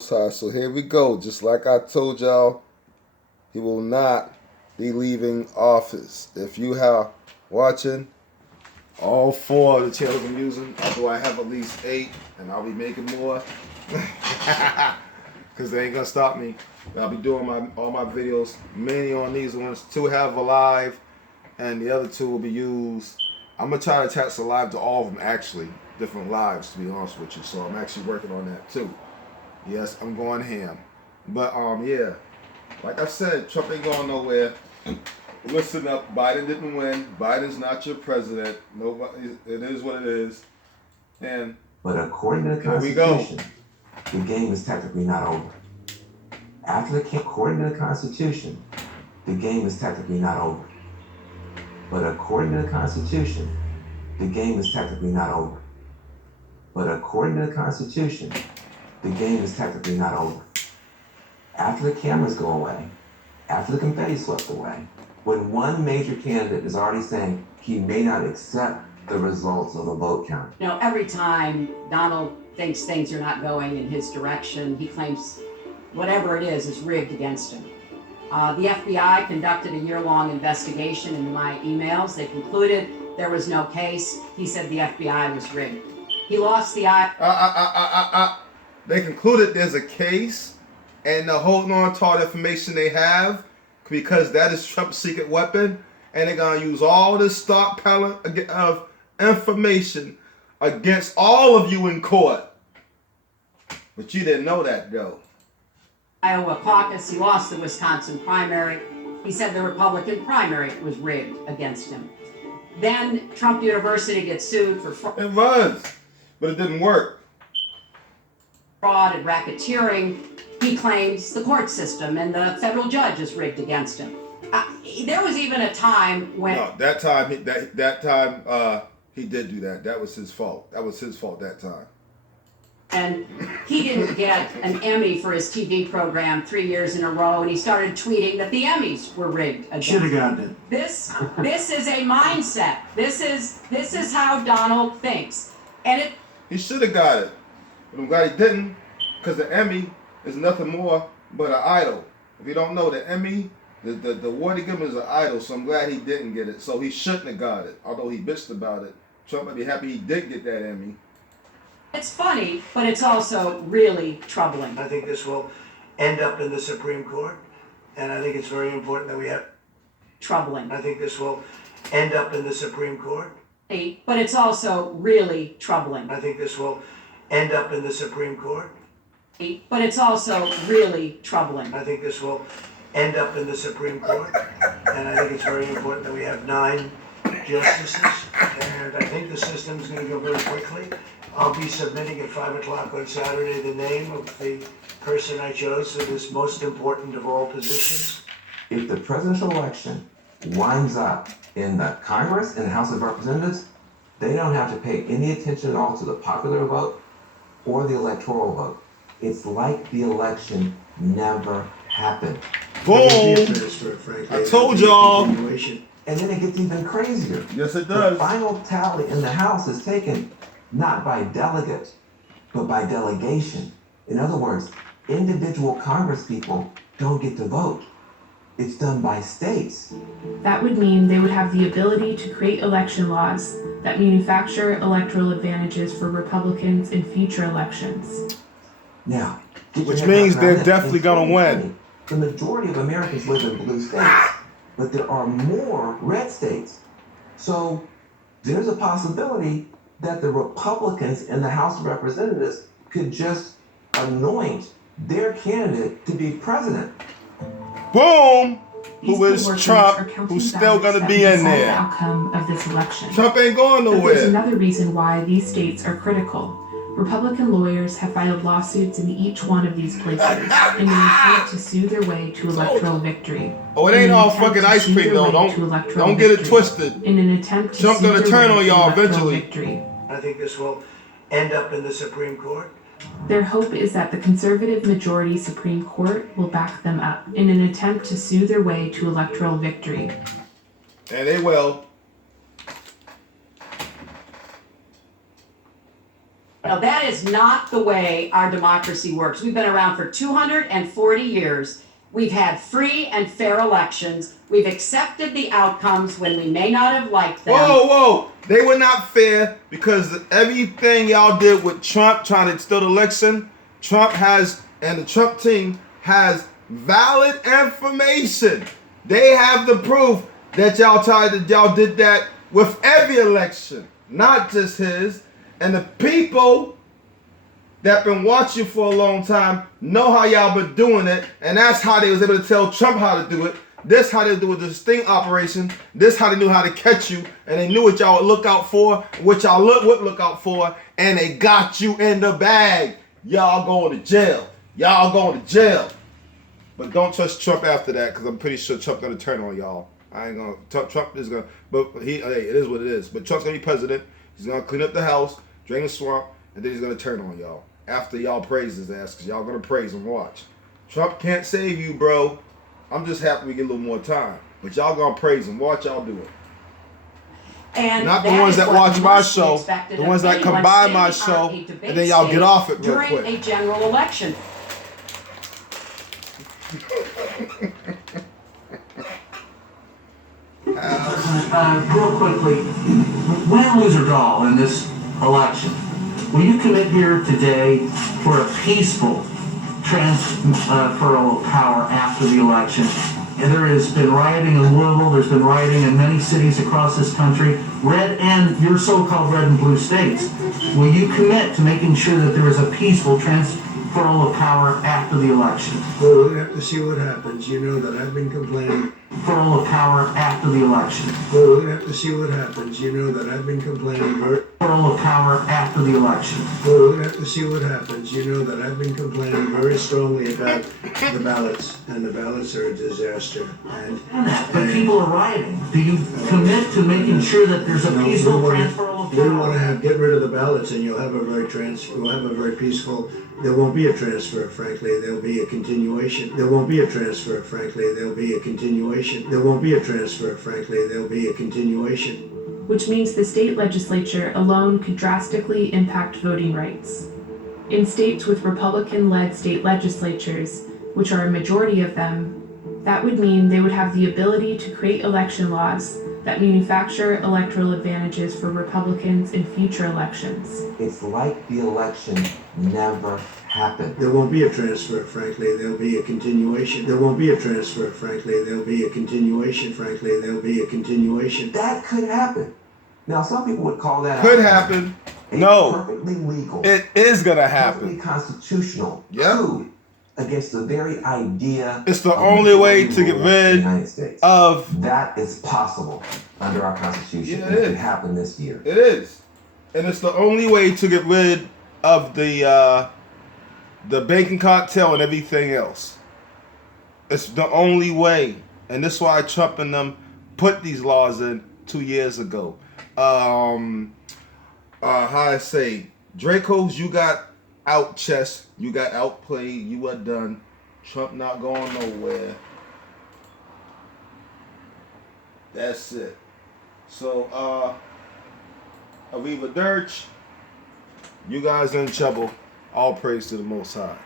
So here we go. Just like I told y'all, he will not be leaving office. If you are watching all four of the channels I'm using, although I have at least 8, and I'll be making more, because they ain't gonna stop me. I'll be doing all my videos mainly on these ones. 2 have a live, and the other 2 will be used. I'm gonna try to attach the live to all of them, actually, different lives, to be honest with you. So I'm actually working on that too. Yes, I'm going ham. But yeah, like I said, Trump ain't going nowhere. Listen up, Biden didn't win. Biden's not your president. Nobody. It is what it is. And but according to the Constitution, the game is technically not over. According to the Constitution, the game is technically not over. But according to the Constitution, the game is technically not over. But according to the Constitution, the game is technically not over. After the cameras go away, after the confetti swept away, when one major candidate is already saying he may not accept the results of the vote count. You know, every time Donald thinks things are not going in his direction, he claims whatever it is rigged against him. The FBI conducted a year-long investigation into my emails. They concluded there was no case. He said the FBI was rigged. He lost the They concluded there's a case, and they're holding on to all the information they have because that is Trump's secret weapon, and they're gonna use all this stockpiling of information against all of you in court. But you didn't know that, though. Iowa caucus. He lost the Wisconsin primary. He said the Republican primary was rigged against him. Then Trump University gets sued for fraud. It was, but it didn't work. Fraud and racketeering. He claims the court system and the federal judge is rigged against him. There was even a time when that time he did do that. That was his fault. That was his fault that time. And he didn't get an Emmy for his TV program 3 years in a row, and he started tweeting that the Emmys were rigged against him. Should have gotten it. This is a mindset. This is how Donald thinks, and he should have got it. But I'm glad he didn't, because the Emmy is nothing more but an idol. If you don't know, the Emmy, the award he given is an idol, so I'm glad he didn't get it. So he shouldn't have got it, although he bitched about it. Trump might be happy he did get that Emmy. it's funny, but it's also really troubling. I think this will end up in the Supreme Court, and I think it's very important that we have... Troubling. I think this will end up in the Supreme Court. But it's also really troubling. I think this will end up in the Supreme Court. But it's also really troubling. I think this will end up in the Supreme Court, and I think it's very important that we have 9 justices, and I think the system's going to go very quickly. I'll be submitting at 5 o'clock on Saturday the name of the person I chose for this most important of all positions. If the presidential election winds up in the Congress and the House of Representatives, they don't have to pay any attention at all to the popular vote or the electoral vote. It's like the election never happened. Boom! I told y'all. And then it gets even crazier. Yes, it does. The final tally in the House is taken not by delegates, but by delegation. In other words, individual congresspeople don't get to vote. It's done by states. That would mean they would have the ability to create election laws that manufacture electoral advantages for Republicans in future elections. Now, which means they're definitely gonna win. The majority of Americans live in blue states, but there are more red states. So there's a possibility that the Republicans in the House of Representatives could just anoint their candidate to be president. Boom! Who is Trump, who's still going to be in there. The outcome of this election. Trump ain't going But nowhere. there's another reason why these states are critical. Republican lawyers have filed lawsuits in each one of these places in an attempt to sue their way to electoral victory. Oh, it ain't all fucking ice cream, though. Don't get it twisted. In an attempt to Trump's gonna turn on y'all eventually. Victory. I think this will end up in the Supreme Court. Their hope is that the conservative majority Supreme Court will back them up in an attempt to sue their way to electoral victory. And they will. Now, that is not the way our democracy works. We've been around for 240 years. We've had free and fair elections. We've accepted the outcomes when we may not have liked them. Whoa. They were not fair because everything y'all did with Trump trying to steal the election, Trump has, and the Trump team has valid information. They have the proof that y'all did that with every election, not just his. And the people that been watching for a long time know how y'all been doing it, and that's how they was able to tell Trump how to do it. This how they do the sting operation. This how they knew how to catch you, and they knew what y'all would look out for, what y'all would look out for, and they got you in the bag. Y'all going to jail. Y'all going to jail. But don't trust Trump after that, because I'm pretty sure Trump gonna turn on y'all. I ain't gonna. Trump is gonna. But hey, it is what it is. But Trump's gonna be president. He's gonna clean up the house, drain the swamp, and then he's gonna turn on y'all after y'all praise his ass, because y'all gonna praise him. Watch. Trump can't save you, bro. I'm just happy we get a little more time. But y'all gonna praise him. Watch y'all do it. And not the ones that watch my show, the ones that come by my show, and then y'all get off it real during quick. a general election. Real quickly, win, lose, or draw in this election, will you commit here today for a peaceful transfer of power after the election? And there has been rioting in Louisville, there's been rioting in many cities across this country, red and your so-called red and blue states. Will you commit to making sure that there is a peaceful transfer of power after the election? Well, we're gonna have to see what happens. You know that I've been complaining. Transfer of power after the election. Well, we're gonna have to see what happens. You know that I've been complaining. Transfer of power after the election. Well, we're gonna have to see what happens. You know that I've been complaining very strongly about the ballots, and the ballots are a disaster. But people are rioting. Do you commit to making sure that there's a peaceful transfer of We want power? to get rid of the ballots, and you'll have a very peaceful. There won't be a transfer, frankly. There'll be a continuation. There won't be a transfer, frankly. There'll be a continuation. There won't be a transfer, frankly. There'll be a continuation. which means the state legislature alone could drastically impact voting rights. In states with Republican-led state legislatures, which are a majority of them, that would mean they would have the ability to create election laws that manufacture electoral advantages for Republicans in future elections. It's like the election never happened. There won't be a transfer, frankly. There'll be a continuation. There won't be a transfer, frankly. There'll be a continuation, frankly. There'll be a continuation. That could happen. Now, some people would call that Could happen. a No. perfectly legal, It is gonna perfectly happen. constitutional Yep. coup against the very idea. It's the of only way majority to get rule in the rid United States. of. That is possible under our Constitution. Yeah, and it it could is. happen this year. It is, and it's the only way to get rid of the banking cartel and everything else. It's the only way, and that's why Trump and them put these laws in 2 years ago. How I say, Dracos, you got out chess, you got outplayed, you are done. Trump not going nowhere. That's it. So, Arriva Dirch, you guys are in trouble. All praise to the Most High.